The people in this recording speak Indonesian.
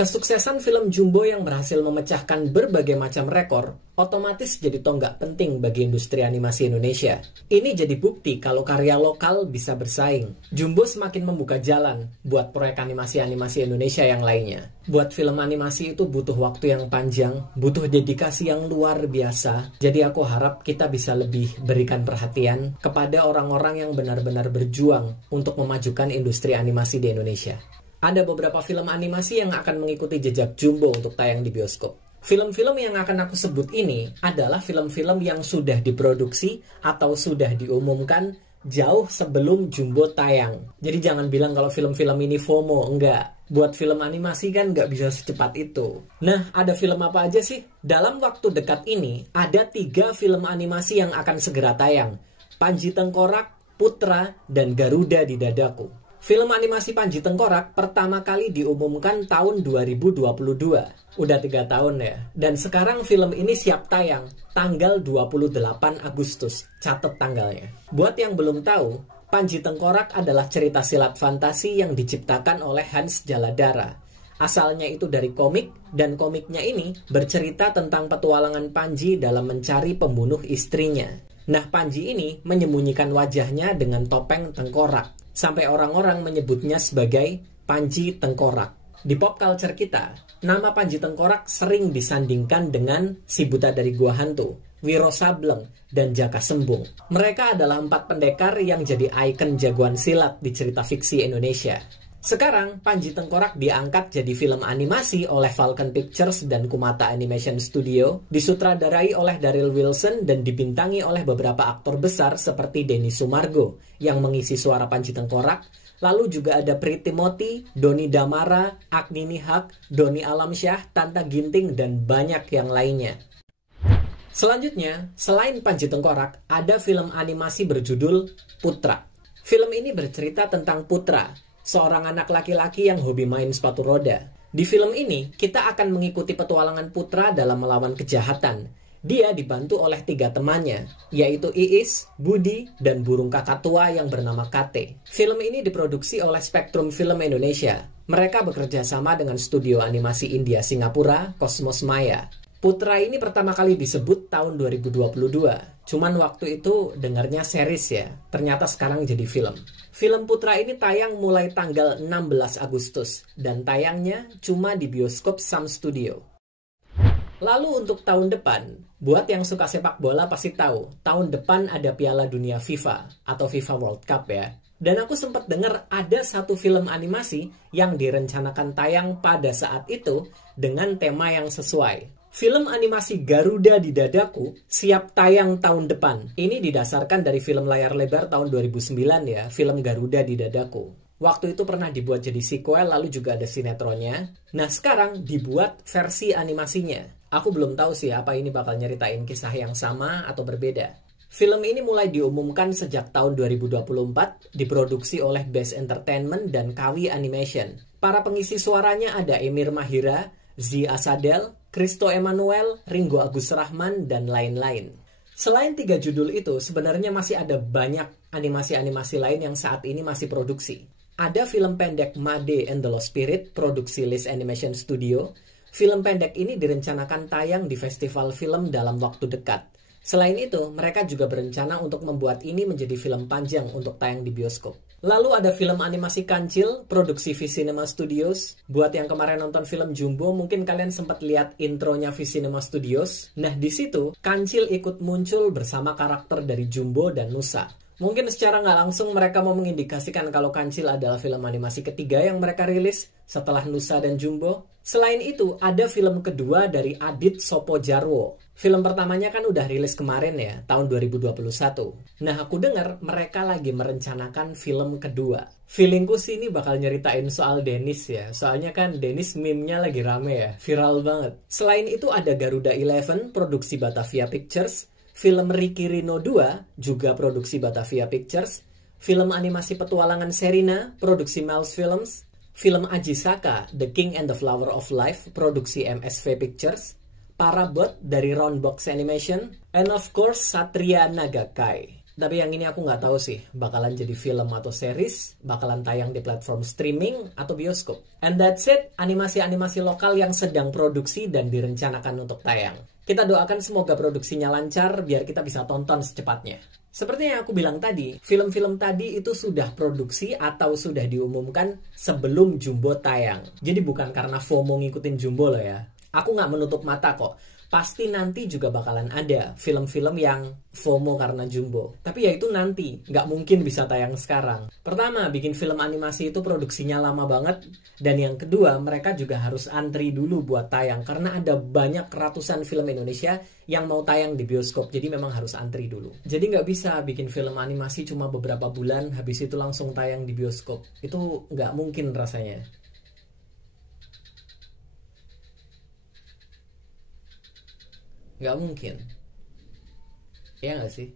Kesuksesan film Jumbo yang berhasil memecahkan berbagai macam rekor otomatis jadi tonggak penting bagi industri animasi Indonesia. Ini jadi bukti kalau karya lokal bisa bersaing. Jumbo semakin membuka jalan buat proyek animasi-animasi Indonesia yang lainnya. Buat film animasi itu butuh waktu yang panjang, butuh dedikasi yang luar biasa. Jadi aku harap kita bisa lebih berikan perhatian kepada orang-orang yang benar-benar berjuang untuk memajukan industri animasi di Indonesia. Ada beberapa film animasi yang akan mengikuti jejak Jumbo untuk tayang di bioskop. Film-film yang akan aku sebut ini adalah film-film yang sudah diproduksi atau sudah diumumkan jauh sebelum Jumbo tayang. Jadi jangan bilang kalau film-film ini FOMO, enggak. Buat film animasi kan nggak bisa secepat itu. Nah, ada film apa aja sih? Dalam waktu dekat ini, ada 3 film animasi yang akan segera tayang. Panji Tengkorak, Putra, dan Garuda di Dadaku. Film animasi Panji Tengkorak pertama kali diumumkan tahun 2022. Udah 3 tahun ya. Dan sekarang film ini siap tayang tanggal 28 Agustus. Catat tanggalnya. Buat yang belum tahu, Panji Tengkorak adalah cerita silat fantasi yang diciptakan oleh Hans Jaladara. Asalnya itu dari komik, dan komiknya ini bercerita tentang petualangan Panji dalam mencari pembunuh istrinya. Nah, Panji ini menyembunyikan wajahnya dengan topeng tengkorak. Sampai orang-orang menyebutnya sebagai Panji Tengkorak. Di pop culture kita, nama Panji Tengkorak sering disandingkan dengan si buta dari gua hantu, Wiro Sableng, dan Jaka Sembung. Mereka adalah 4 pendekar yang jadi ikon jagoan silat di cerita fiksi Indonesia. Sekarang, Panji Tengkorak diangkat jadi film animasi oleh Falcon Pictures dan Kumata Animation Studio, disutradarai oleh Daryl Wilson dan dibintangi oleh beberapa aktor besar seperti Denny Sumargo yang mengisi suara Panji Tengkorak, lalu juga ada Pri Timothy, Doni Damara, Agni Nihak, Doni Alamsyah, Tanta Ginting, dan banyak yang lainnya. Selanjutnya, selain Panji Tengkorak, ada film animasi berjudul Putra. Film ini bercerita tentang Putra, seorang anak laki-laki yang hobi main sepatu roda. Di film ini, kita akan mengikuti petualangan Putra dalam melawan kejahatan. Dia dibantu oleh 3 temannya, yaitu Iis, Budi, dan burung kakak tua yang bernama Kate. Film ini diproduksi oleh Spektrum Film Indonesia. Mereka bekerja sama dengan studio animasi India Singapura, Cosmos Maya. Putra ini pertama kali disebut tahun 2022. Cuman waktu itu dengarnya series ya. Ternyata sekarang jadi film. Film Putra ini tayang mulai tanggal 16 Agustus. Dan tayangnya cuma di bioskop Sam Studio. Lalu untuk tahun depan, buat yang suka sepak bola pasti tahu, tahun depan ada Piala Dunia FIFA atau FIFA World Cup ya. Dan aku sempat dengar ada satu film animasi yang direncanakan tayang pada saat itu dengan tema yang sesuai. Film animasi Garuda di Dadaku siap tayang tahun depan. Ini didasarkan dari film layar lebar tahun 2009 ya, film Garuda di Dadaku. Waktu itu pernah dibuat jadi sequel, lalu juga ada sinetronnya. Nah, sekarang dibuat versi animasinya. Aku belum tahu sih apa ini bakal nyeritain kisah yang sama atau berbeda. Film ini mulai diumumkan sejak tahun 2024, diproduksi oleh Best Entertainment dan Kawi Animation. Para pengisi suaranya ada Emir Mahira, Zi Asadel, Kristo Emmanuel, Ringo Agus Rahman, dan lain-lain. Selain 3 judul itu, sebenarnya masih ada banyak animasi-animasi lain yang saat ini masih produksi. Ada film pendek Made and the Lost Spirit, produksi List Animation Studio. Film pendek ini direncanakan tayang di festival film dalam waktu dekat. Selain itu, mereka juga berencana untuk membuat ini menjadi film panjang untuk tayang di bioskop. Lalu ada film animasi Kancil, produksi V-Cinema Studios. Buat yang kemarin nonton film Jumbo, mungkin kalian sempat lihat intronya V-Cinema Studios. Nah, di situ, Kancil ikut muncul bersama karakter dari Jumbo dan Nusa. Mungkin secara nggak langsung mereka mau mengindikasikan kalau Kancil adalah film animasi ketiga yang mereka rilis setelah Nusa dan Jumbo. Selain itu, ada film kedua dari Adit Sopo Jarwo. Film pertamanya kan udah rilis kemarin ya, tahun 2021. Nah, aku dengar mereka lagi merencanakan film kedua. Feelingku sih ini bakal nyeritain soal Dennis ya. Soalnya kan Dennis meme-nya lagi rame ya, viral banget. Selain itu ada Garuda Eleven, produksi Batavia Pictures. Film Ricky Rino 2, juga produksi Batavia Pictures. Film animasi Petualangan Serina, produksi Mel's Films. Film Ajisaka, The King and the Flower of Life, produksi MSV Pictures. Parabot dari Roundbox Animation, and of course Satria Nagakai. Tapi yang ini aku nggak tahu sih, bakalan jadi film atau series, bakalan tayang di platform streaming atau bioskop. And that's it, animasi-animasi lokal yang sedang produksi dan direncanakan untuk tayang. Kita doakan semoga produksinya lancar biar kita bisa tonton secepatnya. Seperti yang aku bilang tadi, film-film tadi itu sudah produksi atau sudah diumumkan sebelum Jumbo tayang. Jadi bukan karena FOMO ngikutin Jumbo loh ya. Aku nggak menutup mata kok. Pasti nanti juga bakalan ada film-film yang FOMO karena Jumbo. Tapi ya itu nanti, nggak mungkin bisa tayang sekarang. Pertama, bikin film animasi itu produksinya lama banget. Dan yang kedua, mereka juga harus antri dulu buat tayang. Karena ada banyak ratusan film Indonesia yang mau tayang di bioskop. Jadi memang harus antri dulu. Jadi nggak bisa bikin film animasi cuma beberapa bulan, habis itu langsung tayang di bioskop. Itu nggak mungkin rasanya. Nggak mungkin. Ya nggak sih?